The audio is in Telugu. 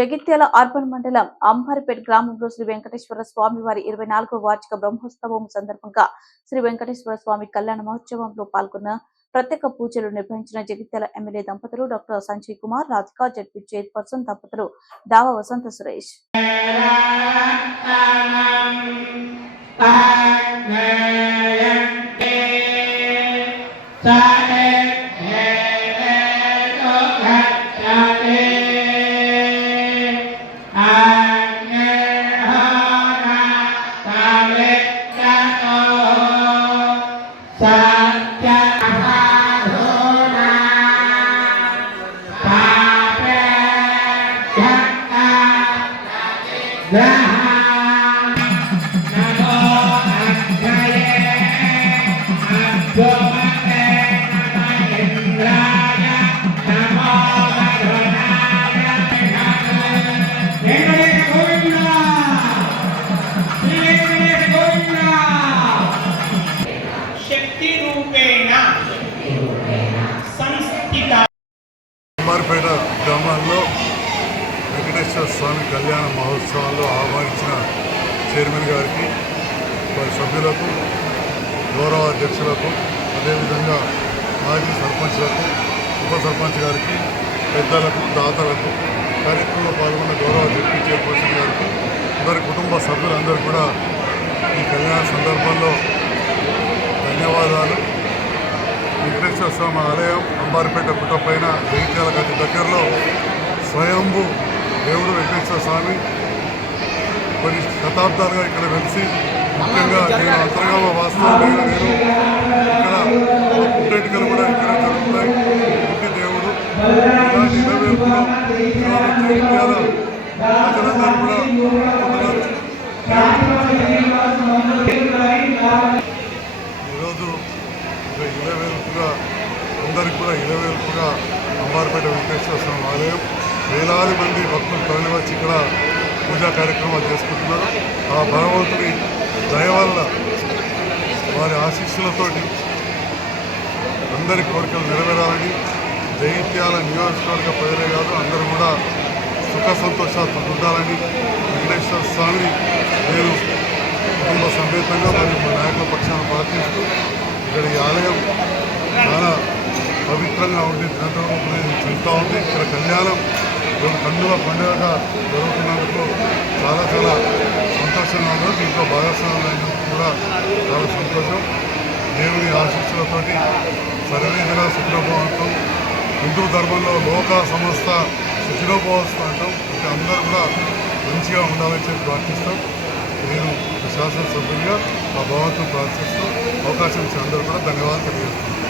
జగిత్యాల అర్బన్ మండలం అంబారిపేట గ్రామంలో శ్రీ వెంకటేశ్వర స్వామి వారి 24వ వార్షిక బ్రహ్మోత్సవం సందర్భంగా శ్రీ వెంకటేశ్వర స్వామి కళ్యాణ మహోత్సవంలో పాల్గొన్న ప్రత్యేక పూజలు నిర్వహించిన జగిత్యాల ఎమ్మెల్యే దంపతులు doctor Sanjay Kumar Radhika ZP chairperson దంపతులు దావా వసంత సురేష్. అంబారిపేట గ్రామాల్లో వెంకటేశ్వర స్వామి కళ్యాణ మహోత్సవాల్లో ఆహ్వానించిన చైర్మన్ గారికి వారి సభ్యులకు గౌరవ అధ్యక్షులకు అదేవిధంగా మాజీ సర్పంచ్లకు ఉప సర్పంచ్ గారికి పెద్దలకు దాతలకు కార్యక్రమంలో పాల్గొన్న గౌరవ జడ్పీ చైర్పర్సన్ గారికి అందరి కుటుంబ సభ్యులందరూ కూడా ఈ కళ్యాణ సందర్భంలో ధన్యవాదాలు. వెంకటేశ్వర స్వామి ఆలయం అంబారిపేట పుట్ట పైన జగిత్యాల గది దగ్గరలో స్వయంభూ దేవుడు వెంకటేశ్వర స్వామి కొన్ని శతాబ్దాలుగా ఇక్కడ వెలిసి ముఖ్యంగా నేను అంతర్గామ వాస్తవంగా నేను ఇక్కడ పుట్టెంటికలు కూడా ఇక్కడ జరుగుతాయి. పుట్టి దేవుడు ఇలాంటి ఇరవేపులో జగిత్యాల ప్రజలందరూ కూడా ఈరోజు ఇలవేల్పుగా అందరికీ కూడా ఇలవేల్పుగా అంబారిపేట వెంకటేశ్వర స్వామి ఆలయం వేలాది మంది భక్తులు తరలివచ్చి ఇక్కడ పూజా కార్యక్రమాలు చేసుకుంటున్నారు. ఆ భగవంతుని దయ వల్ల వారి ఆశీస్సులతోటి అందరి కోరికలు నెరవేరాలని జగిత్యాల నియోజకవర్గ ప్రజలే కాదు అందరూ కూడా సుఖ సంతోషాలతో ఉండాలని వెంకటేశ్వర స్వామిని నేను కుటుంబ సమేతంగా మరియు మా నాయకుల పక్షాన ప్రార్థిస్తూ ఇక్కడ ఈ ఆలయం చాలా పవిత్రంగా ఉండి దినదినం చెందుతూ ఉంది. ఇక్కడ కళ్యాణం కన్నుల పండుగగా జరుగుతున్నందుకు చాలా చాలా సంతోషంగా ఉంది. దీంట్లో భాగస్వామ్యం కూడా చాలా సంతోషం. దేవుని ఆశీస్సులతోటి సర్వేజన సుఖభవంతో హిందూ ధర్మంలో లోక సంస్థ సుఖినోభవస్తు అంటాం. ఇంకా అందరూ కూడా మంచిగా ఉండాలని చెప్పి ప్రార్థిస్తాం. నేను శాసనసభ్యుడిగా ఆ భగవంతుని ప్రార్థిస్తూ అవకాశం ఇచ్చిన అందరూ కూడా ధన్యవాదాలు తెలియజేస్తున్నాను.